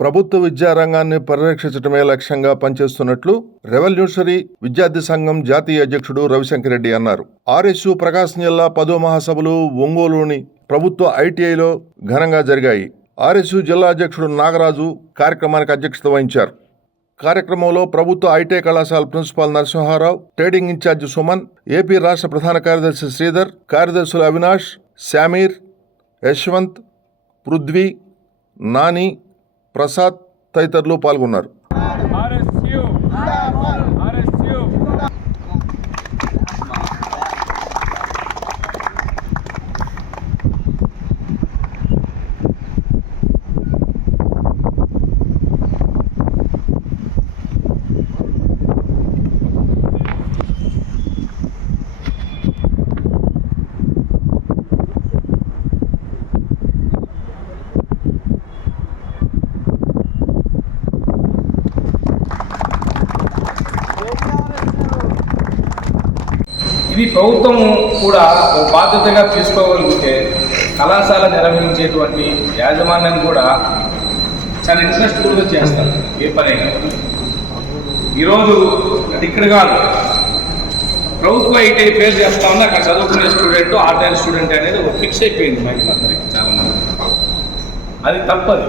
ప్రభుత్వ విద్యారంగాన్ని పరిరక్షించడమే లక్ష్యంగా పనిచేస్తున్నట్లు రెవల్యూషనరీ విద్యార్థి సంఘం జాతీయ అధ్యక్షుడు రవిశంకర్ రెడ్డి అన్నారు. ఆర్ఎస్యు ప్రకాశం జిల్లా 10వ మహాసభలు ఒంగోలులోని ప్రభుత్వ ఐటీఐలో ఘనంగా జరిగాయి. ఆర్ఎస్యు జిల్లా అధ్యక్షుడు నాగరాజు కార్యక్రమానికి అధ్యక్షత వహించారు. కార్యక్రమంలో ప్రభుత్వ ఐటీఐ కళాశాల principal Narasimharao, trading incharge Suman, AP రాష్ట్ర ప్రధాన కార్యదర్శి శ్రీధర్, కార్యదర్శులు అవినాష్, శామీర్, యశ్వంత్, పృథ్వీ, నాని, ప్రసాద్ తదితరులు పాల్గొన్నారు. ఇది ప్రభుత్వం కూడా ఒక బాధ్యతగా తీసుకోగలిగితే కళాశాల నిర్వహించేటువంటి యాజమాన్యం కూడా చాలా ఇంట్రెస్ట్ఫుల్గా చేస్తారు ఏ పనైనా. ఈరోజు అది ఇక్కడ కాదు, ప్రభుత్వ ఐటీ పేరు చేస్తా ఉన్నా అక్కడ చదువుకునే స్టూడెంట్ ఆర్డినరీ స్టూడెంట్ అనేది ఒక ఫిక్స్ అయిపోయింది మహిళలందరికీ చాలామంది. అది తప్పదు.